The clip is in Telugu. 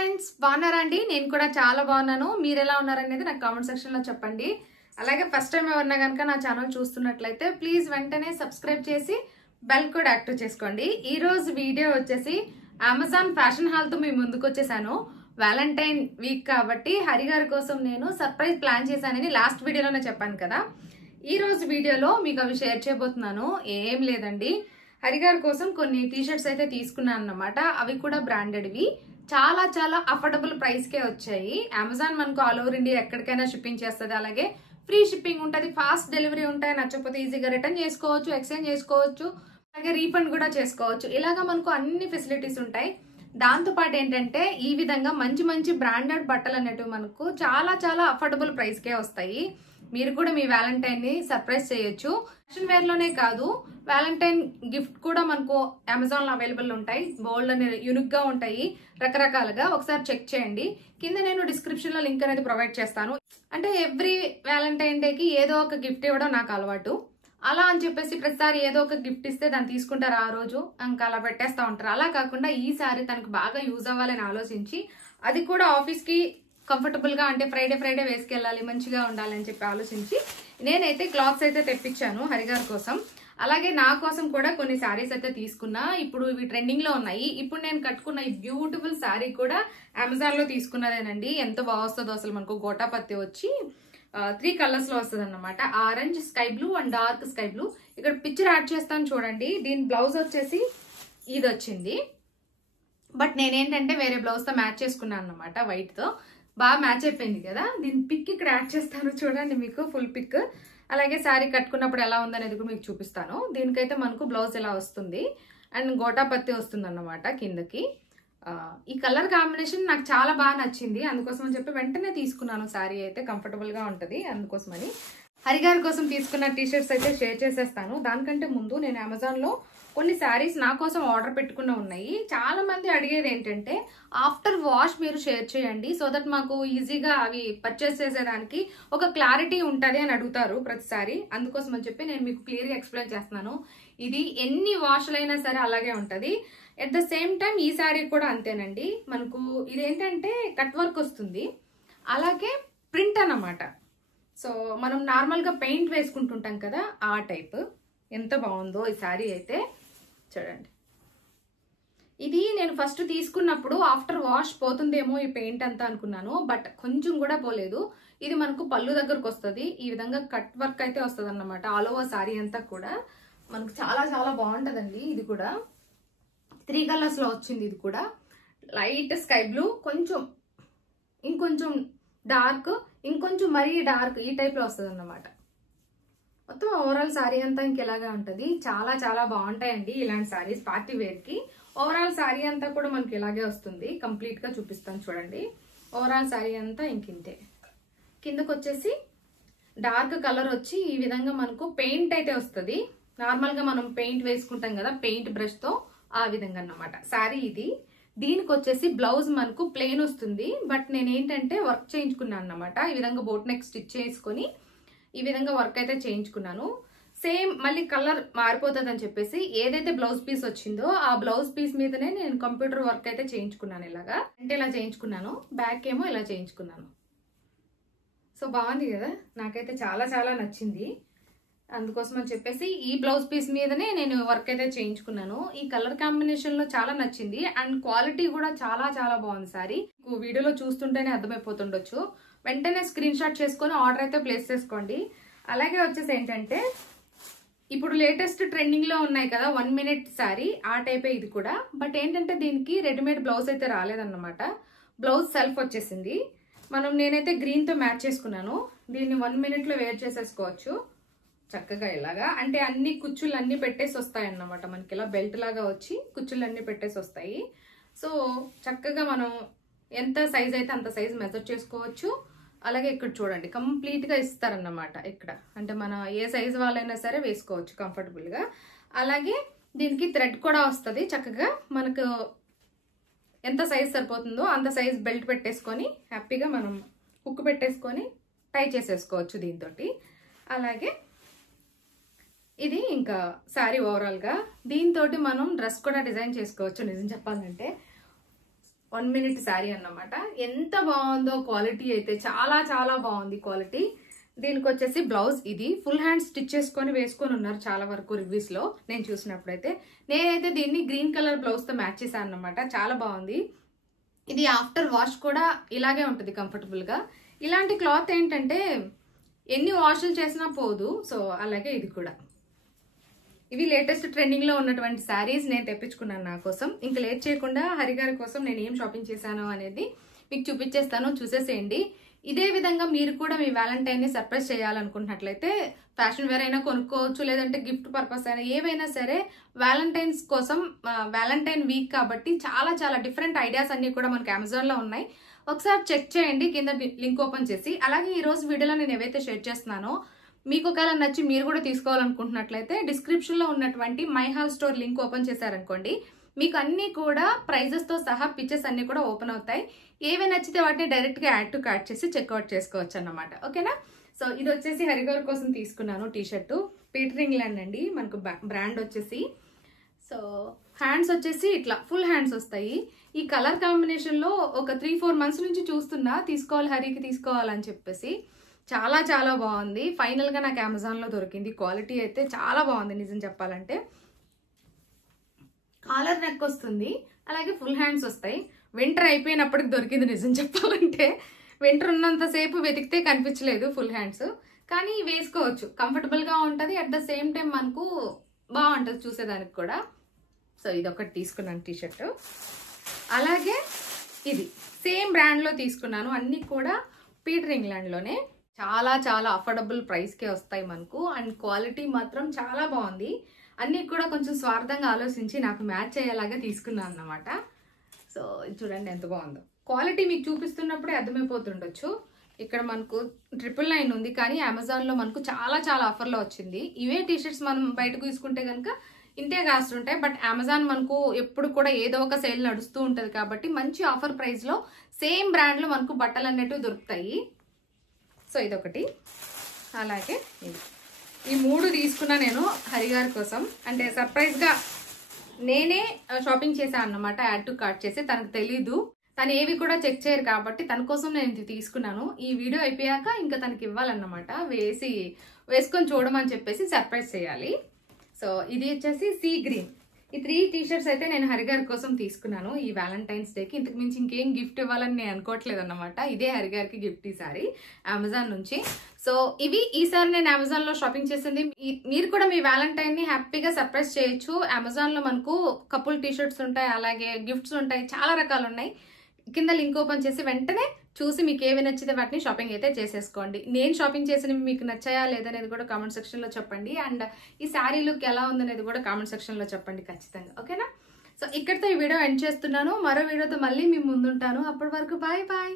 ఫ్రెండ్స్, బాగున్నారా అండి? నేను కూడా చాలా బాగున్నాను. మీరు ఎలా ఉన్నారనేది నాకు కామెంట్ సెక్షన్ లో చెప్పండి. అలాగే ఫస్ట్ టైం ఎవరన్నా కనుక నా ఛానల్ చూస్తున్నట్లయితే ప్లీజ్ వెంటనే సబ్స్క్రైబ్ చేసి బెల్ కూడా యాక్టివ్ చేసుకోండి. ఈ రోజు వీడియో వచ్చేసి అమెజాన్ ఫ్యాషన్ హాల్ తో మీ ముందుకు వచ్చేసాను. వ్యాలంటైన్ వీక్ కాబట్టి హరి గారి కోసం నేను సర్ప్రైజ్ ప్లాన్ చేశానని లాస్ట్ వీడియోలోనే చెప్పాను కదా. ఈ రోజు వీడియోలో మీకు అవి షేర్ చేయబోతున్నాను. ఏం లేదండి, హరి గారి కోసం కొన్ని టీషర్ట్స్ అయితే తీసుకున్నాను అన్నమాట. అవి కూడా బ్రాండెడ్వి, చాలా చాలా అఫోర్డబుల్ ప్రైస్ కే వచ్చాయి. అమెజాన్ మనకు ఆల్ ఓవర్ ఇండియా ఎక్కడికైనా షిప్పింగ్ చేస్తుంది. అలాగే ఫ్రీ షిప్పింగ్ ఉంటుంది, ఫాస్ట్ డెలివరీ ఉంటాయి. నచ్చకపోతే ఈజీగా రిటర్న్ చేసుకోవచ్చు, ఎక్స్చేంజ్ చేసుకోవచ్చు, అలాగే రీఫండ్ కూడా చేసుకోవచ్చు. ఇలాగా మనకు అన్ని ఫెసిలిటీస్ ఉంటాయి. దాంతో పాటు ఏంటంటే ఈ విధంగా మంచి మంచి బ్రాండెడ్ బట్టలు అనేటివి మనకు చాలా చాలా అఫోర్డబుల్ ప్రైస్ కే వస్తాయి. మీరు కూడా మీ వ్యాలంటైన్ ని సర్ప్రైజ్ చేయొచ్చు. ఫ్యాషన్ వేర్ లోనే కాదు, వ్యాలంటైన్ గిఫ్ట్ కూడా మనకు అమెజాన్ లో అవైలబుల్ ఉంటాయి. బోల్డ్ అని యూనిక్ గా ఉంటాయి, రకరకాలుగా. ఒకసారి చెక్ చేయండి. కింద నేను డిస్క్రిప్షన్ లో లింక్ అనేది ప్రొవైడ్ చేస్తాను. అంటే ఎవ్రీ వ్యాలంటైన్ డేకి ఏదో ఒక గిఫ్ట్ ఇవ్వడం నాకు అలవాటు. అలా అని చెప్పేసి ప్రతిసారి ఏదో ఒక గిఫ్ట్ ఇస్తే దాన్ని తీసుకుంటారు, ఆ రోజు ఇంకా అలా పెట్టేస్తా ఉంటారు. అలా కాకుండా ఈసారి తనకు బాగా యూజ్ అవ్వాలని ఆలోచించి, అది కూడా ఆఫీస్ కి కంఫర్టబుల్ గా, అంటే ఫ్రైడే వేసుకెళ్ళాలి, మంచిగా ఉండాలని చెప్పి ఆలోచించి నేనైతే క్లాత్స్ అయితే తెప్పించాను హరిగారి కోసం. అలాగే నా కోసం కూడా కొన్ని శారీస్ అయితే తీసుకున్నా. ఇప్పుడు ఇవి ట్రెండింగ్ లో ఉన్నాయి. ఇప్పుడు నేను కట్టుకున్న ఈ బ్యూటిఫుల్ శారీ కూడా అమెజాన్ లో తీసుకున్నదేనండి. ఎంత బాగా వస్తుందో అసలు. మనకు గోటాపత్తి వచ్చి 3 కలర్స్ లో వస్తుంది అన్నమాట. Orange, sky blue and dark sky blue. ఇక్కడ పిక్చర్ యాడ్ చేస్తాను చూడండి. దీని బ్లౌజ్ వచ్చేసి ఇది వచ్చింది. బట్ నేనేంటంటే వేరే బ్లౌజ్ తో మ్యాచ్ చేసుకున్నాను అన్నమాట, వైట్ తో. బాగా మ్యాచ్ అయిపోయింది కదా. దీని పిక్ ఇక్కడ యాడ్ చేస్తాను చూడండి, మీకు ఫుల్ పిక్. అలాగే శారీ కట్టుకున్నప్పుడు ఎలా ఉందనేది కూడా మీకు చూపిస్తాను. దీనికైతే మనకు బ్లౌజ్ ఎలా వస్తుంది అండ్ గోటాపత్తి వస్తుంది అన్నమాట కిందకి. ఈ కలర్ కాంబినేషన్ నాకు చాలా బాగా నచ్చింది. అందుకోసం అని చెప్పి వెంటనే తీసుకున్నాను. శారీ అయితే కంఫర్టబుల్ గా ఉంటది, అందుకోసమని. హరిగారి కోసం తీసుకున్న టీషర్ట్స్ అయితే షేర్ చేసేస్తాను. దానికంటే ముందు నేను అమెజాన్ లో కొన్ని శారీస్ నా కోసం ఆర్డర్ పెట్టుకున్న ఉన్నాయి. చాలా మంది అడిగేది ఏంటంటే ఆఫ్టర్ వాష్ మీరు షేర్ చేయండి, సో దట్ మాకు ఈజీగా అవి పర్చేస్ చేసేదానికి ఒక క్లారిటీ ఉంటుంది అని అడుగుతారు ప్రతిసారి. అందుకోసం అని చెప్పి నేను మీకు క్లియర్ గా ఎక్స్ప్లెయిన్ చేస్తున్నాను. ఇది ఎన్ని వాష్లైనా సరే అలాగే ఉంటది. ఎట్ ద సేమ్ టైం ఈ శారీ కూడా అంతేనండి. మనకు ఇదేంటంటే కట్ వర్క్ వస్తుంది, అలాగే ప్రింట్ అన్నమాట. సో మనం నార్మల్ గా పెయింట్ వేసుకుంటుంటాం కదా, ఆ టైప్. ఎంత బాగుందో ఈ శారీ అయితే చూడండి. ఇది నేను ఫస్ట్ తీసుకున్నప్పుడు ఆఫ్టర్ వాష్ పోతుందేమో ఈ పెయింట్ అంతా అనుకున్నాను, బట్ కొంచెం కూడా పోలేదు. ఇది మనకు పళ్ళు దగ్గరకు వస్తుంది. ఈ విధంగా కట్ వర్క్ అయితే వస్తుంది అన్నమాట. ఆల్ ఓవర్ శారీ అంతా కూడా మనకు చాలా చాలా బాగుంటదండి. ఇది కూడా 3 కలర్స్ లో వచ్చింది. ఇది కూడా లైట్ స్కై బ్లూ, కొంచెం ఇంకొంచెం డార్క్, ఇంకొంచెం మరీ డార్క్, ఈ టైప్ లో వస్తుంది అన్నమాట. మొత్తం ఓవరాల్ శారీ అంతా ఇంకెలాగా ఉంటది. చాలా చాలా బాగుంటాయండి ఇలాంటి శారీస్ పార్టీ వేర్ కి. ఓవరాల్ శారీ అంతా కూడా మనకి ఇలాగే వస్తుంది. కంప్లీట్ గా చూపిస్తాను చూడండి. ఓవరాల్ శారీ అంతా ఇంకింతే. కిందకు వచ్చేసి డార్క్ కలర్ వచ్చి ఈ విధంగా మనకు పెయింట్ అయితే వస్తుంది. నార్మల్ గా మనం పెయింట్ వేసుకుంటాం కదా పెయింట్ బ్రష్ తో, ఆ విధంగా అన్నమాట శారీ ఇది. దీనికి వచ్చేసి బ్లౌజ్ మనకు ప్లెయిన్ వస్తుంది, బట్ నేను ఏంటంటే వర్క్ చేయించుకున్నాను అన్నమాట. ఈ విధంగా బోట్ నెక్ స్టిచ్ చేసుకుని ఈ విధంగా వర్క్ అయితే చేయించుకున్నాను. సేమ్ మళ్ళీ కలర్ మారిపోతుంది అని చెప్పేసి ఏదైతే బ్లౌజ్ పీస్ వచ్చిందో ఆ బ్లౌజ్ పీస్ మీదనే నేను కంప్యూటర్ వర్క్ అయితే చేయించుకున్నాను. ఇలాగా అంటే ఇలా చేయించుకున్నాను, బ్యాక్ ఏమో ఇలా చేయించుకున్నాను. సో బాగుంది కదా, నాకైతే చాలా చాలా నచ్చింది. అందుకోసం అని చెప్పేసి ఈ బ్లౌజ్ పీస్ మీదనే నేను వర్క్ అయితే చేయించుకున్నాను. ఈ కలర్ కాంబినేషన్ లో చాలా నచ్చింది అండ్ క్వాలిటీ కూడా చాలా చాలా బాగుంది. సారీ వీడియోలో చూస్తుంటేనే అర్థమైపోతుండొచ్చు. వెంటనే స్క్రీన్ షాట్ చేసుకొని ఆర్డర్ అయితే ప్లేస్ చేసుకోండి. అలాగే వచ్చేసి ఏంటంటే ఇప్పుడు లేటెస్ట్ ట్రెండింగ్ లో ఉన్నాయి కదా 1 మినిట్ శారీ, ఆ టైపే ఇది కూడా. బట్ ఏంటంటే దీనికి రెడీమేడ్ బ్లౌజ్ అయితే రాలేదన్నమాట. బ్లౌజ్ సెల్ఫ్ వచ్చేసింది. నేనైతే గ్రీన్ తో మ్యాచ్ చేసుకున్నాను. దీన్ని 1 మినిట్ లో వేర్ చేసేసుకోవచ్చు చక్కగా. ఇలాగా అంటే అన్ని కుచ్చులు అన్ని పెట్టేసి వస్తాయి అన్నమాట. మనకి ఇలా బెల్ట్ లాగా వచ్చి కుచ్చులు అన్ని పెట్టేసి వస్తాయి. సో చక్కగా మనం ఎంత సైజ్ అయితే అంత సైజ్ మెజర్ చేసుకోవచ్చు. అలాగే ఇక్కడ చూడండి కంప్లీట్ గా ఇస్తారన్నమాట. ఇక్కడ అంటే మన ఏ సైజ్ వాళ్ళైనా సరే వేసుకోవచ్చు కంఫర్టబుల్ గా. అలాగే దీనికి థ్రెడ్ కూడా వస్తుంది. చక్కగా మనకు ఎంత సైజ్ సరిపోతుందో అంత సైజ్ బెల్ట్ పెట్టేసుకొని హ్యాపీగా మనం హుక్ పెట్టేసుకొని టై చేసేసుకోవచ్చు దీంతో. అలాగే ఇది ఇంకా శారీ ఓవరాల్ గా దీంతో మనం డ్రెస్ కూడా డిజైన్ చేసుకోవచ్చు. నిజం చెప్పాలంటే 1 minute శారీ అన్నమాట. ఎంత బాగుందో క్వాలిటీ అయితే, చాలా చాలా బాగుంది క్వాలిటీ. దీనికి వచ్చేసి బ్లౌజ్ ఇది ఫుల్ హ్యాండ్ స్టిచ్ చేసుకొని వేసుకొని ఉన్నారు చాలా వరకు రివ్యూస్ లో నేను చూసినప్పుడైతే. నేనైతే దీన్ని గ్రీన్ కలర్ బ్లౌజ్ తో మ్యాచ్ చేశాను అన్నమాట. చాలా బాగుంది. ఇది ఆఫ్టర్ వాష్ కూడా ఇలాగే ఉంటుంది కంఫర్టబుల్ గా. ఇలాంటి క్లాత్ ఏంటంటే ఎన్ని వాషులు చేసినా పోదు. సో అలాగే ఇది కూడా. ఇవి లేటెస్ట్ ట్రెండింగ్ లో ఉన్నటువంటి శారీస్ నేను తెప్పించుకున్నాను నా కోసం. ఇంకా లేట్ చేయకుండా హరిగారి కోసం నేను ఏం షాపింగ్ చేశాను అనేది మీకు చూపించేస్తాను, చూసేసేయండి. ఇదే విధంగా మీరు కూడా మీ వ్యాలంటైన్ ని సర్ప్రైజ్ చేయాలనుకుంటున్నట్లయితే ఫ్యాషన్ వేర్ అయినా కొనుక్కోవచ్చు, లేదంటే గిఫ్ట్ పర్పస్ అయినా ఏవైనా సరే. వ్యాలంటైన్స్ కోసం వ్యాలంటైన్ వీక్ కాబట్టి చాలా చాలా డిఫరెంట్ ఐడియాస్ అన్ని కూడా మనకి అమెజాన్ లో ఉన్నాయి. ఒకసారి చెక్ చేయండి కింద లింక్ ఓపెన్ చేసి. అలాగే ఈ రోజు వీడియోలో నేను ఏవైతే షేర్ చేస్తున్నానో మీకు ఒకవేళ నచ్చి మీరు కూడా తీసుకోవాలనుకుంటున్నట్లయితే డిస్క్రిప్షన్ లో ఉన్నటువంటి my hall store link open చేశారనుకోండి, మీకు అన్ని కూడా ప్రైజెస్ తో సహా పిక్చర్స్ అన్ని కూడా ఓపెన్ అవుతాయి. ఏవి నచ్చితే వాటిని డైరెక్ట్ గా యాడ్ టు కార్ట్ చేసి చెక్అవుట్ చేసుకోవచ్చు అన్నమాట. ఓకేనా? సో ఇది వచ్చేసి హరిగౌర్ కోసం తీసుకున్నాను టీ షర్టు. పీటర్ ఇంగ్లాండ్ అండి మనకు బ్రాండ్ వచ్చేసి. సో హ్యాండ్స్ వచ్చేసి ఇట్లా ఫుల్ హ్యాండ్స్ వస్తాయి. ఈ కలర్ కాంబినేషన్ లో ఒక 3-4 months నుంచి చూస్తున్నా తీసుకోవాలి హరికి తీసుకోవాలని చెప్పేసి. చాలా చాలా బాగుంది. ఫైనల్ గా నాకు అమెజాన్ లో దొరికింది. క్వాలిటీ అయితే చాలా బాగుంది నిజం చెప్పాలంటే. కాలర్ నెక్ వస్తుంది, అలాగే ఫుల్ హ్యాండ్స్ వస్తాయి. వింటర్ అయిపోయినప్పటికి దొరికింది నిజం చెప్పాలంటే. వింటర్ ఉన్నంతసేపు వెతికితే కనిపించలేదు ఫుల్ హ్యాండ్స్, కానీ వేసుకోవచ్చు, కంఫర్టబుల్ గా ఉంటది. అట్ ద సేమ్ టైం మనకు బాగుంటది చూసేదానికి కూడా. సో ఇది ఒకటి తీసుకున్నాను టీ షర్ట్. అలాగే ఇది సేమ్ బ్రాండ్ లో తీసుకున్నాను. అన్ని కూడా పీటర్ ఇంగ్లాండ్ లోనే. చాలా చాలా అఫోర్డబుల్ ప్రైస్ కే వస్తాయి మనకు. అండ్ క్వాలిటీ మాత్రం చాలా బాగుంది. అన్ని కూడా కొంచెం స్వార్థంగా ఆలోచించి నాకు మ్యాచ్ అయ్యేలాగా తీసుకున్నాను అన్నమాట. సో చూడండి ఎంత బాగుందో. క్వాలిటీ మీకు చూపిస్తున్నప్పుడే అర్థమైపోతుండొచ్చు. ఇక్కడ మనకు 999 ఉంది, కానీ అమెజాన్ లో మనకు చాలా చాలా ఆఫర్ లో వచ్చింది. ఇవే టీ షర్ట్స్ మనం బయటకు తీసుకుంటే కనుక ఇంతే కాస్ట్ ఉంటాయి. బట్ అమెజాన్ మనకు ఎప్పుడు కూడా ఏదో ఒక సేల్ నడుస్తూ ఉంటది కాబట్టి మంచి ఆఫర్ ప్రైస్ లో సేమ్ బ్రాండ్ లో మనకు బట్టలు అన్నట్టు దొరుకుతాయి. సో ఇదొకటి. అలాగే ఈ 3 తీసుకున్నా నేను హరిగారి కోసం. అంటే సర్ప్రైజ్ గా నేనే షాపింగ్ చేశాను అన్నమాట, యాడ్ టు కార్ట్ చేసి. తనకు తెలీదు, తను ఏవి కూడా చెక్ చేయరు కాబట్టి తన కోసం నేను ఇది తీసుకున్నాను. ఈ వీడియో అయిపోయాక ఇంకా తనకి ఇవ్వాలన్నమాట, వేసుకొని చూడమని చెప్పేసి సర్ప్రైజ్ చేయాలి. సో ఇది వచ్చేసి సీ గ్రీన్. ఈ 3 టీ షర్ట్స్ అయితే నేను హరిగారి కోసం తీసుకున్నాను ఈ వ్యాలంటైన్స్ డేకి. ఇంతకు మించి ఇంకేం గిఫ్ట్ ఇవ్వాలని నేను అనుకోవట్లేదు అన్నమాట. ఇదే హరిగారికి గిఫ్ట్ ఈసారి అమెజాన్ నుంచి. సో ఇవి ఈసారి నేను అమెజాన్ లో షాపింగ్ చేసింది. మీరు కూడా మీ వ్యాలంటైన్ ని హ్యాపీగా సర్ప్రైజ్ చేయొచ్చు. అమెజాన్ లో మనకు కపుల్ టీ షర్ట్స్ ఉంటాయి, అలాగే గిఫ్ట్స్ ఉంటాయి, చాలా రకాలు ఉన్నాయి. కింద లింక్ ఓపెన్ చేసి వెంటనే చూసి మీకు ఏవి నచ్చితే వాటిని షాపింగ్ అయితే చేసేసుకోండి. నేను షాపింగ్ చేసినవి మీకు నచ్చాయా లేదనేది కూడా కామెంట్ సెక్షన్ లో చెప్పండి. అండ్ ఈ శారీ లుక్ ఎలా ఉందనేది కూడా కామెంట్ సెక్షన్ లో చెప్పండి ఖచ్చితంగా. ఓకేనా? సో ఇక్కడితో ఈ వీడియో ఎండ్ చేస్తున్నాను. మరో వీడియోతో మళ్ళీ మీ ముందుంటాను. అప్పటి వరకు బాయ్ బాయ్.